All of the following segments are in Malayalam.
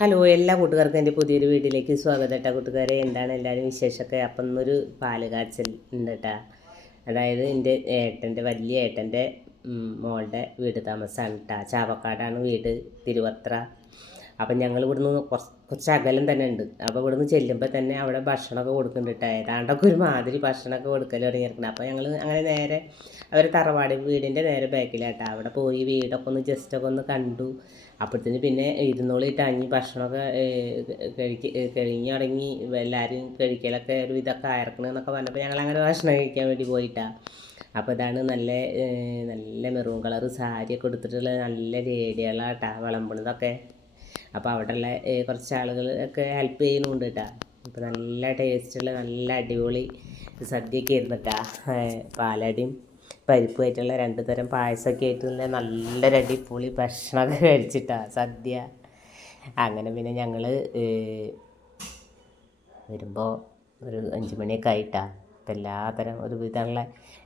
ഹലോ എല്ലാ കൂട്ടുകാർക്കും എന്റെ പുതിയൊരു വീട്ടിലേക്ക് സ്വാഗതം കേട്ടോ കൂട്ടുകാരെ. എന്താണ് എല്ലാവരും വിശേഷമൊക്കെ? അപ്പം എന്നൊരു പാൽ കാച്ചൽ ഉണ്ട് അതായത് എന്റെ ഏട്ടന്റെ വലിയ ഏട്ടന്റെ മോളുടെ വീട് താമസമാണ് കേട്ടോ. ചാവക്കാടാണ് വീട് തിരുവത്ര. അപ്പം ഞങ്ങൾ ഇവിടുന്ന് കുറച്ച് കുറച്ച് അകലം തന്നെ ഉണ്ട്. അപ്പോൾ ഇവിടുന്ന് ചെല്ലുമ്പോൾ തന്നെ അവിടെ ഭക്ഷണമൊക്കെ കൊടുക്കുന്നുണ്ട് കേട്ടോ ഏതാണ്ടൊക്കെ ഒരു മാതിരി ഭക്ഷണമൊക്കെ കൊടുക്കൽ തുടങ്ങിയിരിക്കണം. അപ്പോൾ ഞങ്ങൾ അങ്ങനെ നേരെ അവർ തറവാടി വീടിന്റെ നേരെ ബാക്കിലാട്ടോ. അവിടെ പോയി വീടൊക്കെ ഒന്ന് ജസ്റ്റൊക്കെ ഒന്ന് കണ്ടു. അപ്പോഴത്തേന് പിന്നെ ഇരുന്നോളിട്ട് അഞ്ഞി ഭക്ഷണമൊക്കെ കഴിക്ക് കഴിഞ്ഞ് തുടങ്ങി എല്ലാവരും കഴിക്കലൊക്കെ ഒരു ഇതൊക്കെ ആയിരക്കണമെന്നൊക്കെ പറഞ്ഞപ്പോൾ ഞങ്ങൾ അങ്ങനെ ഭക്ഷണം കഴിക്കാൻ വേണ്ടി പോയിട്ടാ. അപ്പോൾ ഇതാണ് നല്ല നല്ല മെറൂൺ കളർ സാരിയൊക്കെ എടുത്തിട്ടുള്ള നല്ല ലേഡികളാട്ടാ വിളമ്പണതൊക്കെ അപ്പോൾ അവിടെയുള്ള കുറച്ച് ആളുകളൊക്കെ ഹെൽപ്പ് ചെയ്യുന്നുണ്ട് കേട്ടാ അപ്പോൾ നല്ല ടേസ്റ്റുള്ള നല്ല അടിപൊളി സദ്യയൊക്കെ ആയിരുന്നു കേട്ടാ പാലടിയും പരിപ്പുമായിട്ടുള്ള രണ്ട് തരം പായസമൊക്കെ ആയിട്ട് തന്നെ നല്ലൊരു അടിപൊളി ഭക്ഷണമൊക്കെ കഴിച്ചിട്ടാ സദ്യ. അങ്ങനെ പിന്നെ ഞങ്ങൾ വരുമ്പോൾ ഒരു അഞ്ച് മണിയൊക്കെ ആയിട്ടാ അപ്പം എല്ലാത്തരം ഒരു വിധമുള്ള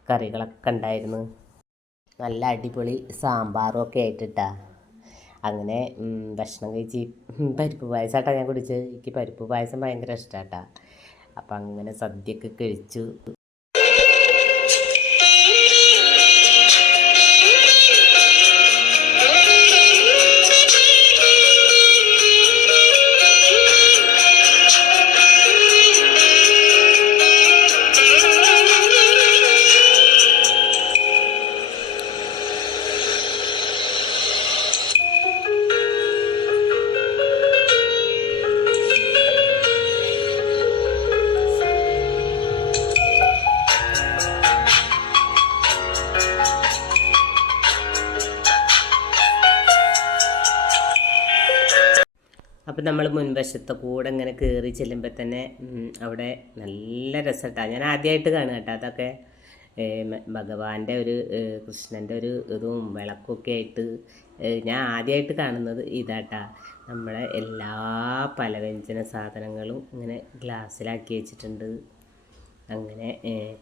കറികളൊക്കെ ഉണ്ടായിരുന്നു. നല്ല അടിപൊളി സാമ്പാറും ഒക്കെ ആയിട്ടിട്ടാ അങ്ങനെ ഭക്ഷണം കഴിച്ച് പരിപ്പ് പായസമായിട്ടാണ് ഞാൻ കുടിച്ചത്. എനിക്ക് പരിപ്പ് പായസം ഭയങ്കര ഇഷ്ടമാട്ടാ അപ്പം അങ്ങനെ സദ്യയൊക്കെ കഴിച്ചു. അപ്പം നമ്മൾ മുൻവശത്തെ കൂടെ ഇങ്ങനെ കയറി ചെല്ലുമ്പോൾ തന്നെ അവിടെ നല്ല രസമായിട്ടാണ് ഞാൻ ആദ്യമായിട്ട് കാണുക കേട്ടോ അതൊക്കെ. ഭഗവാന്റെ ഒരു കൃഷ്ണന്റെ ഒരു ഇതും വിളക്കൊക്കെ ആയിട്ട് ഞാൻ ആദ്യമായിട്ട് കാണുന്നത് ഇതാട്ടാ. നമ്മളെ എല്ലാ പലവ്യഞ്ജന സാധനങ്ങളും ഇങ്ങനെ ഗ്ലാസ്സിലാക്കി വെച്ചിട്ടുണ്ട്. അങ്ങനെ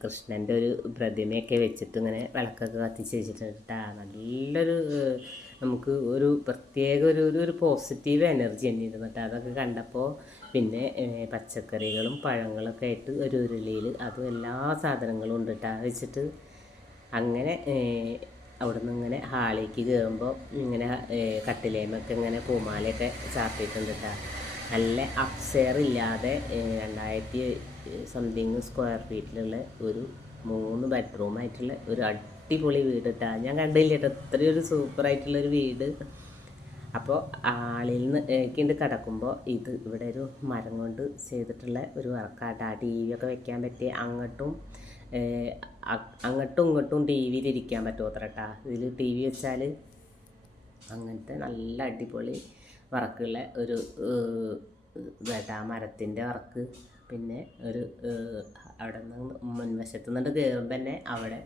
കൃഷ്ണന്റെ ഒരു പ്രതിമയൊക്കെ വെച്ചിട്ട് ഇങ്ങനെ വിളക്കൊക്കെ കത്തിച്ച് വെച്ചിട്ടുണ്ട് കേട്ടോ നല്ലൊരു നമുക്ക് ഒരു പ്രത്യേക ഒരു ഒരു പോസിറ്റീവ് എനർജി തന്നെ കേട്ടോ. അതൊക്കെ കണ്ടപ്പോൾ പിന്നെ പച്ചക്കറികളും പഴങ്ങളൊക്കെ ആയിട്ട് ഒരു ഉരുളിയിൽ അതും എല്ലാ സാധനങ്ങളും ഉണ്ട് കേട്ടോ. വെച്ചിട്ട് അങ്ങനെ അവിടെ നിന്ന് ഇങ്ങനെ ഹാളിലേക്ക് കയറുമ്പോൾ ഇങ്ങനെ കട്ടിലേമൊക്കെ ഇങ്ങനെ പൂമാലയൊക്കെ ചാർത്തിയിട്ടുണ്ട് കേട്ടോ. നല്ല അപ്സെയർ ഇല്ലാതെ രണ്ടായിരത്തി സംതിങ് സ്ക്വയർ ഫീറ്റിലുള്ള ഒരു മൂന്ന് ബെഡ്റൂമായിട്ടുള്ള ഒരു അടിപൊളി വീട് കേട്ടോ ഞാൻ കണ്ടില്ല കേട്ടോ അത്രയും ഒരു വീട്. അപ്പോൾ ആളിൽ നിന്ന് ഏക്കിണ്ട് കിടക്കുമ്പോൾ ഇത് ഇവിടെ ഒരു മരം കൊണ്ട് ചെയ്തിട്ടുള്ള ഒരു വർക്കാട്ടാ. ടി വി ഒക്കെ വെക്കാൻ പറ്റിയ അങ്ങോട്ടും അങ്ങോട്ടും ഇങ്ങോട്ടും ടി വിയിലിരിക്കാൻ പറ്റുമത്ര കേട്ടാ ഇതിൽ ടി വി വെച്ചാൽ അങ്ങനത്തെ നല്ല അടിപൊളി വർക്കുള്ള ഒരു ഇതാ മരത്തിന്റെ വർക്ക്. പിന്നെ ഒരു അവിടെ നിന്ന് മുൻവശത്തു നിന്നിട്ട് കയറുമ്പോൾ തന്നെ അവിടെ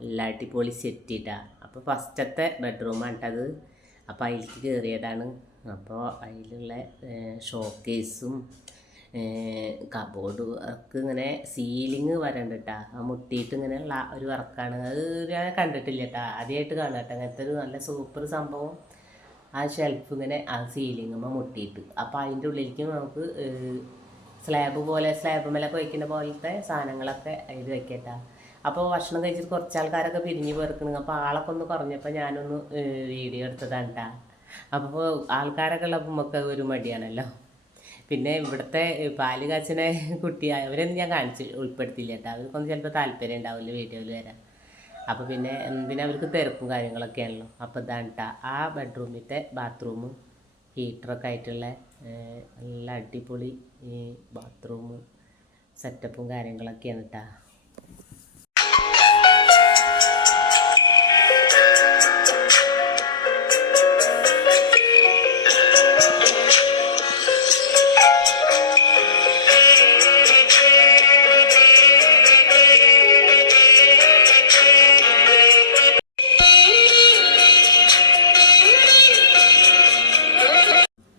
നല്ല അടിപൊളി സെറ്റിട്ടാ അപ്പോൾ ഫസ്റ്റത്തെ ബെഡ്റൂമാണ് കേട്ടത് അപ്പോൾ അതിലേക്ക് കയറിയതാണ് അപ്പോൾ അതിലുള്ള ഷോക്കേസും കബോർഡ് ഒക്കെ ഇങ്ങനെ സീലിങ് വരണ്ട ആ മുട്ടിയിട്ട് ഇങ്ങനെ ഉള്ള ഒരു വർക്കാണ്. അത് ഞാൻ കണ്ടിട്ടില്ല കേട്ടാ ആദ്യമായിട്ട് കാണുക കേട്ടോ അങ്ങനത്തെ ഒരു നല്ല സൂപ്പർ സംഭവം. ആ ഷെൽഫ് ഇങ്ങനെ ആ സീലിങ്ങുമ്പോൾ മുട്ടിയിട്ട്. അപ്പോൾ അതിന്റെ ഉള്ളിലേക്ക് നമുക്ക് സ്ലാബ് പോലെ സ്ലാബ് മേലൊക്കെ വയ്ക്കുന്ന പോലത്തെ സാധനങ്ങളൊക്കെ അതിൽ വെക്കട്ടാ അപ്പോൾ ഭക്ഷണം കഴിച്ചിട്ട് കുറച്ച് ആൾക്കാരൊക്കെ പിരിഞ്ഞ് പേർക്കണു അപ്പോൾ ആളൊക്കെ ഒന്ന് കുറഞ്ഞപ്പോൾ ഞാനൊന്ന് വീഡിയോ എടുത്തതാണ് അപ്പോൾ ആൾക്കാരൊക്കെ ഉള്ളപ്പോൾ നമുക്ക് ഒരു മടിയാണല്ലോ. പിന്നെ ഇവിടുത്തെ പാൽ കാച്ചിനെ കുട്ടി അവരൊന്നും ഞാൻ കാണിച്ച് ഉൾപ്പെടുത്തില്ല കേട്ടോ അവർക്കൊന്നും ചിലപ്പോൾ താല്പര്യം ഉണ്ടാവില്ല വീഡിയോയിൽ വരാൻ. അപ്പോൾ പിന്നെ പിന്നെ അവർക്ക് തിരക്കും കാര്യങ്ങളൊക്കെയാണല്ലോ. അപ്പോൾ ഇതാണ് ആ ബെഡ്റൂമിലത്തെ ബാത്റൂമും ഹീറ്ററൊക്കെ ആയിട്ടുള്ള നല്ല അടിപൊളി ബാത്റൂം സെറ്റപ്പും കാര്യങ്ങളൊക്കെയാണ് കേട്ടോ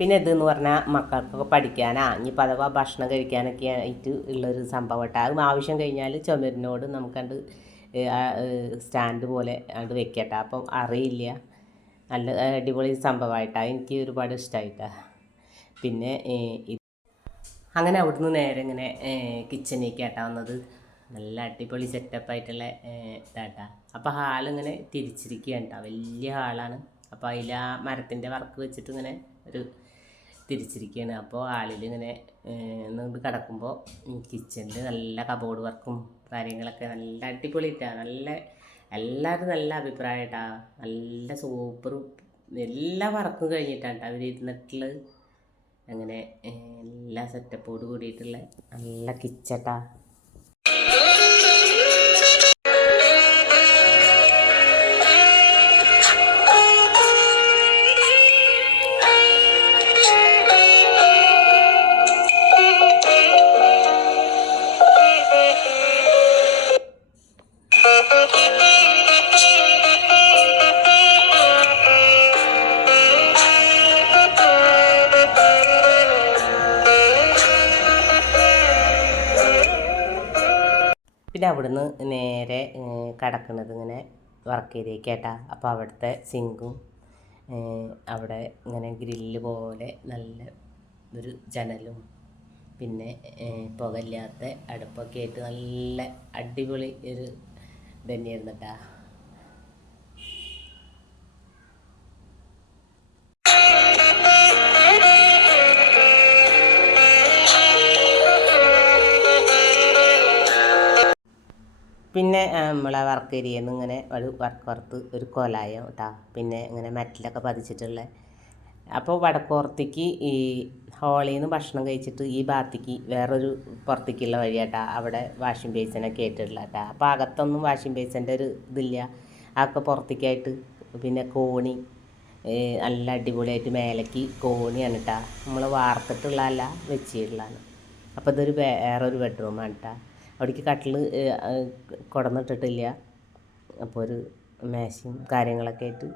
പിന്നെ ഇതെന്ന് പറഞ്ഞാൽ മക്കൾക്കൊക്കെ പഠിക്കാനാ. ഇനിയിപ്പോൾ അഥവാ ഭക്ഷണം കഴിക്കാനൊക്കെ ആയിട്ട് ഉള്ളൊരു സംഭവം കേട്ടോ. അത് ആവശ്യം കഴിഞ്ഞാൽ ചുമരിനോട് നമുക്കണ്ട് സ്റ്റാൻഡ് പോലെ അത് വെക്കട്ടെ. അപ്പം അറിയില്ല. നല്ല അടിപൊളി സംഭവമായിട്ടാണ് എനിക്ക് ഒരുപാട് ഇഷ്ടമായിട്ടാണ് പിന്നെ അങ്ങനെ അവിടുന്ന് നേരെ ഇങ്ങനെ കിച്ചണിലേക്ക് ആട്ടാ വന്നത്. നല്ല അടിപൊളി സെറ്റപ്പായിട്ടുള്ള ഇതാട്ടാ. അപ്പോൾ ഹാളിങ്ങനെ തിരിച്ചിരിക്കുകയാണ് കേട്ടോ. വലിയ ഹാളാണ്. അപ്പോൾ അതിൽ ആ മരത്തിന്റെ വർക്ക് വെച്ചിട്ട് ഇങ്ങനെ ഒരു തിരിച്ചിരിക്കുകയാണ് അപ്പോൾ ആളിൽ ഇങ്ങനെ നിന്ന് കിടക്കുമ്പോൾ കിച്ചണിൽ നല്ല കബോർഡ് വർക്കും കാര്യങ്ങളൊക്കെ നല്ല അടിപൊളിയിട്ടാണ് നല്ല എല്ലാവരും നല്ല അഭിപ്രായമായിട്ടാണ് നല്ല സൂപ്പർ എല്ലാ വർക്കും കഴിഞ്ഞിട്ടാണ് അവർ ഇരുന്നിട്ടുള്ളത്. അങ്ങനെ എല്ലാ സെറ്റപ്പോട് കൂടിയിട്ടുള്ള നല്ല കിച്ചട്ടാ നേരെ കിടക്കുന്നത് ഇങ്ങനെ വർക്ക് ഏരിയക്കാട്ടാ അപ്പോൾ അവിടുത്തെ സിങ്കും അവിടെ ഇങ്ങനെ ഗ്രില്ല് പോലെ നല്ല ഒരു ജനലും പിന്നെ പുകയില്ലാത്ത അടുപ്പൊക്കെ ആയിട്ട് നല്ല അടിപൊളി ഒരു തന്നെയായിരുന്നു കേട്ടാ പിന്നെ നമ്മളെ വർക്ക് ഏരിയയിൽ നിന്ന് ഇങ്ങനെ ഒരു വർക്ക് പുറത്ത് ഒരു കൊലായം കേട്ടോ പിന്നെ ഇങ്ങനെ മെറ്റലൊക്കെ പതിച്ചിട്ടുള്ള. അപ്പോൾ വടക്കോർത്തേക്ക് ഈ ഹോളിൽ നിന്ന് ഭക്ഷണം കഴിച്ചിട്ട് ഈ ഭാഗത്തേക്ക് വേറൊരു പുറത്തേക്കുള്ള വഴിയാട്ടാ. അവിടെ വാഷിംഗ് ബേസിനൊക്കെ ആയിട്ടുള്ള കേട്ടാ അപ്പോൾ അകത്തൊന്നും വാഷിംഗ് ബേസിന്റെ ഒരു ഇതില്ല. അതൊക്കെ പുറത്തേക്കായിട്ട് പിന്നെ കോണി നല്ല അടിപൊളിയായിട്ട് മേലേക്ക് കോണിയാണ് കേട്ടാ നമ്മൾ വാർത്തിട്ടുള്ളതല്ല വെച്ചിട്ടുള്ളതാണ്. അപ്പോൾ ഇതൊരു വേറൊരു ബെഡ്റൂമാണ് കേട്ടോ അവിടേക്ക് കട്ടിൽ കുടന്നിട്ടിട്ടില്ല. അപ്പോൾ ഒരു മേശയും കാര്യങ്ങളൊക്കെ ആയിട്ട്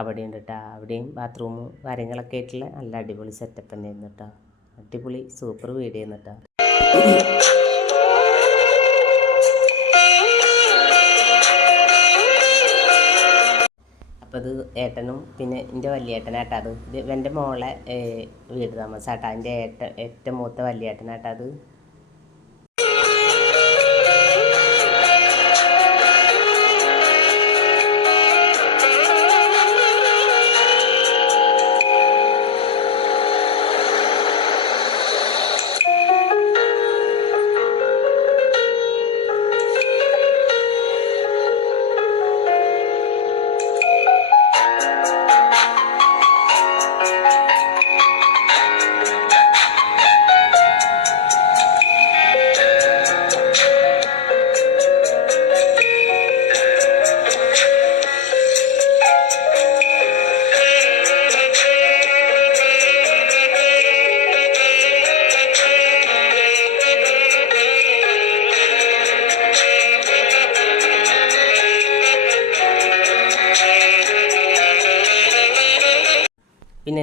അവിടെ ഉണ്ട് കേട്ടോ. അവിടെയും ബാത്റൂമും കാര്യങ്ങളൊക്കെ ആയിട്ടുള്ള നല്ല അടിപൊളി സെറ്റപ്പ് തന്നെയായിരുന്നു കേട്ടോ. അടിപൊളി സൂപ്പർ വീഡിയോ കേട്ടോ. അപ്പോൾ അത് ഏട്ടനും പിന്നെ എന്റെ വലിയേട്ടനാട്ടാ അത്. ഇത് എന്റെ മോളെ വീട് താമസാട്ടാ എന്റെ ഏട്ട ഏറ്റവും മൂത്ത വലിയേട്ടനാട്ടാ അത്.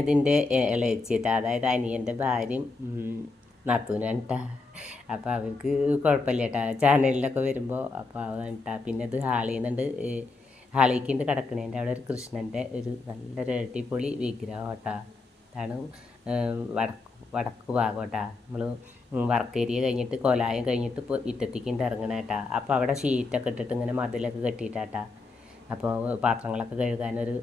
ഇതിന്റെ ഇളയച്ചിട്ട് അതായത് അനിയന്റെ ഭാര്യയും നാത്തൂനാണ് കേട്ടാ അപ്പോൾ അവർക്ക് കുഴപ്പമില്ല കേട്ടാ ചാനലിലൊക്കെ വരുമ്പോൾ അപ്പോൾ അവൻ കേട്ടാ പിന്നെ ഇത് ഹാളിൽ ഹാളിക്കുണ്ട് കിടക്കണേന്റെ അവിടെ ഒരു കൃഷ്ണന്റെ ഒരു നല്ലൊരു അടിപൊളി വിഗ്രഹം കേട്ടാ അതാണ് വടക്ക് വടക്ക് ഭാഗം കേട്ടാ നമ്മൾ വർക്ക് ഏരിയ കഴിഞ്ഞിട്ട് കൊലായം കഴിഞ്ഞിട്ട് ഇപ്പോൾ ഇറ്റത്തേക്കിണ്ട് ഇറങ്ങണ കേട്ടാ അപ്പോൾ അവിടെ ഷീറ്റൊക്കെ ഇട്ടിട്ട് ഇങ്ങനെ മതിലൊക്കെ കെട്ടിയിട്ടാട്ടാ അപ്പോൾ പാത്രങ്ങളൊക്കെ കഴുകാനൊരു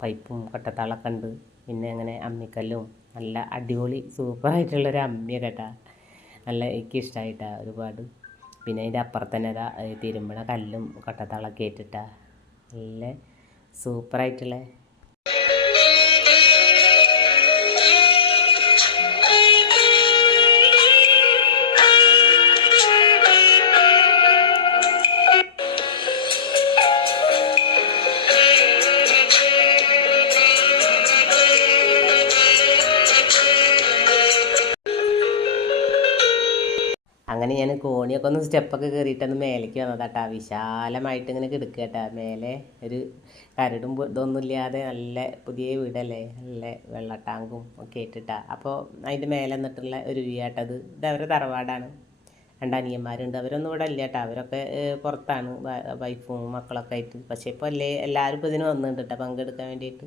പൈപ്പും കട്ടത്താളൊക്കെ ഉണ്ട് പിന്നെ അങ്ങനെ അമ്മിക്കല്ലും നല്ല അടിപൊളി സൂപ്പറായിട്ടുള്ളൊരു അമ്മിയ കേട്ടാ നല്ല എനിക്ക് ഇഷ്ടമായിട്ടാ ഒരുപാട്. പിന്നെ അതിന്റെ അപ്പുറത്ത് തന്നെ ഇതാ തിരുമ്പണ കല്ലും കട്ടത്താളൊക്കെ ഏറ്റിട്ടാ നല്ല സൂപ്പറായിട്ടുള്ള അങ്ങനെ ഞാൻ കോണിയൊക്കെ ഒന്ന് സ്റ്റെപ്പൊക്കെ കയറിയിട്ടൊന്ന് മേലേക്ക് വന്നതാട്ടാ. വിശാലമായിട്ട് ഇങ്ങനെ കിടക്കുക കേട്ടാ മേലെ ഒരു കരടും ഇതൊന്നും ഇല്ലാതെ നല്ല പുതിയ വീടല്ലേ? നല്ല വെള്ള ടാങ്കും ഒക്കെ ഇട്ടിട്ടാ അപ്പോൾ അതിന്റെ മേലെ നിന്നിട്ടുള്ള ഒരു വ്യൂ ആട്ടത് ഇത് അവരുടെ തറവാടാണ്. രണ്ട് അനിയന്മാരുണ്ട്. അവരൊന്നും ഇവിടെ ഇല്ല കേട്ടോ അവരൊക്കെ പുറത്താണ്. വൈഫും മക്കളൊക്കെ ആയിട്ട്. പക്ഷേ ഇപ്പോൾ അല്ലേ എല്ലാവരും ഇപ്പോൾ ഇതിന് വന്നിട്ടുണ്ട് കേട്ടോ പങ്കെടുക്കാൻ വേണ്ടിയിട്ട്.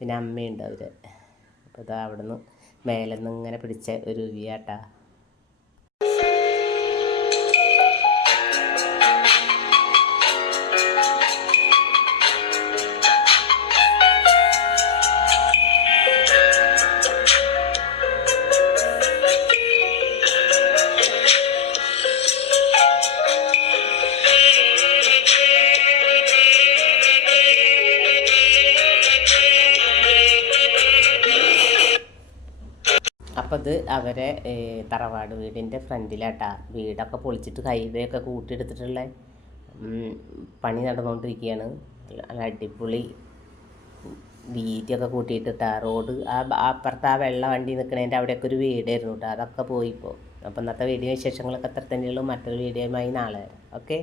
പിന്നെ അമ്മയുണ്ട് അവർ അപ്പോൾ ഇതാ അവിടെ നിന്ന് മേലെ നിന്ന് ഇങ്ങനെ പിടിച്ച ഒരു വ്യൂ അപ്പം അവരെ തറവാട് വീടിന്റെ ഫ്രണ്ടിലാട്ടാ. വീടൊക്കെ പൊളിച്ചിട്ട് കൈവയൊക്കെ കൂട്ടിയെടുത്തിട്ടുള്ള. പണി നടന്നുകൊണ്ടിരിക്കുകയാണ് നല്ല അടിപൊളി വീതിയൊക്കെ കൂട്ടിയിട്ടിട്ടാ. റോഡ് ആ അപ്പുറത്ത് ആ വെള്ള വണ്ടി നിൽക്കണതിന്റെ അവിടെയൊക്കെ ഒരു വീടായിരുന്നു കേട്ടോ അതൊക്കെ പോയിപ്പോൾ അപ്പം ഇന്നത്തെ വീഡിയോ വിശേഷങ്ങളൊക്കെ അത്ര തന്നെയുള്ളൂ. മറ്റൊരു വീഡിയോയുമായി നാളെ ഓക്കെ?